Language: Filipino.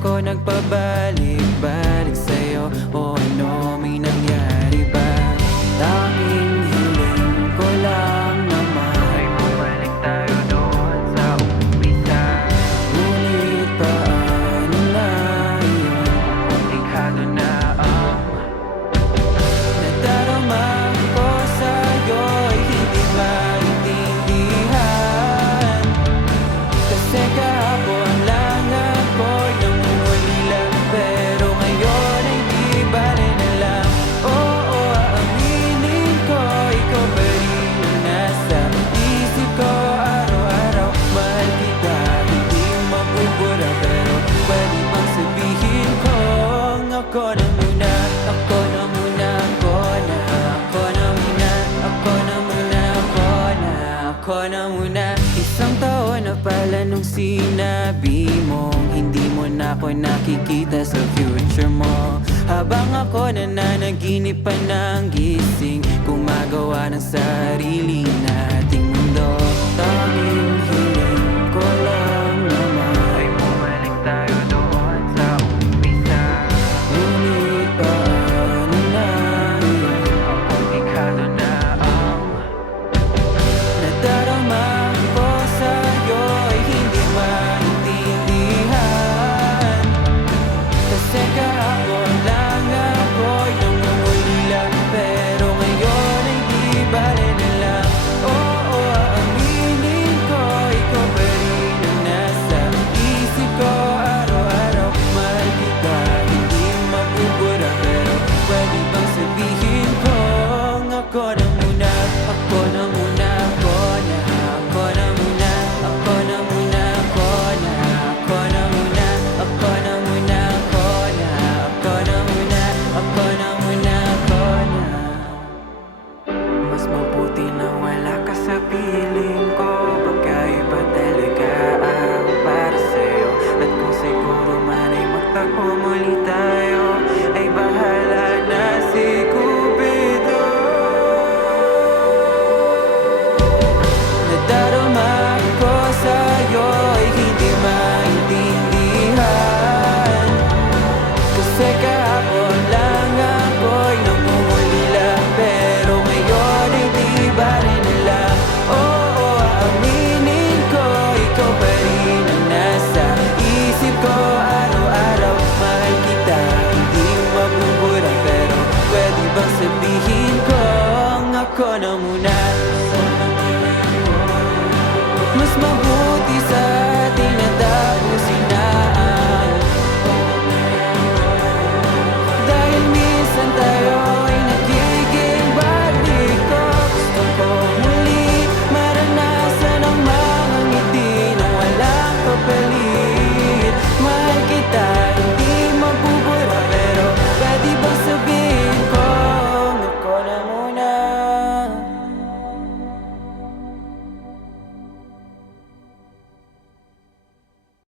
ako nagpabalik-balik sa'yo? O ano, may nangyari ba? Tanging hiling ko lang naman ay bumalik tayo doon sa umpisa. Ngunit paano na yun kung likhado na ang nadarama ko sa'yo'y hindi maintindihan. Kasi kahapon lang ako'y nangungulila, pero ngayon ay di bale na lang. Oo, aaminin ko, ikaw pa rin ang nasa isip ko araw-araw. Mahal kita, hindi mabubura, pero pwede bang sabihin kong ako na muna, ako na muna, ako na, ako na muna, ako na muna, ako na muna. Isang taon na pala nung sinabi mong hindi mo na ako nakikita sa future mo. Habang ako nananaginip pa ng gising, gumagawa ng sarili nating mundo. Tanging hiling ko lang naman ay bumalik tayo doon sa umpisa. Ngunit paano na yun kung likhado na ang nadarama ko sa'yo'y hindi maintindihan. Kasi kahapon lang ako'y nangungulila, pero ngayon ay di bale na lang. Oo, aaminin ko, ikaw pa rin ang nasa isip ko araw-araw. Mahal kita, hindi mabubura, pero pwede bang sabihin kong ako na muna, ako na muna, ako na, ako na muna, ako na muna, ako na, ako na muna, ako na muna, ako na, ako na muna, ako na muna, ako na. Mas mabuti na wala ka sa piling ko, pagkaiba talaga ang para sa'yo. At kung siguro man ay magtagpo muli tayo, ay bahala na si Cupido. Nadarama ko sa'yo'y hindi maintindihan. Kasi kahapon lang ako'y nangungulila, pero ngayon ay di bale na lang. Oo, aaminin ko, ikaw pa rin ang nasa isip ko araw-araw. Mahal kita, hindi mabubura, pero pwede bang sabihin kong ako na muna,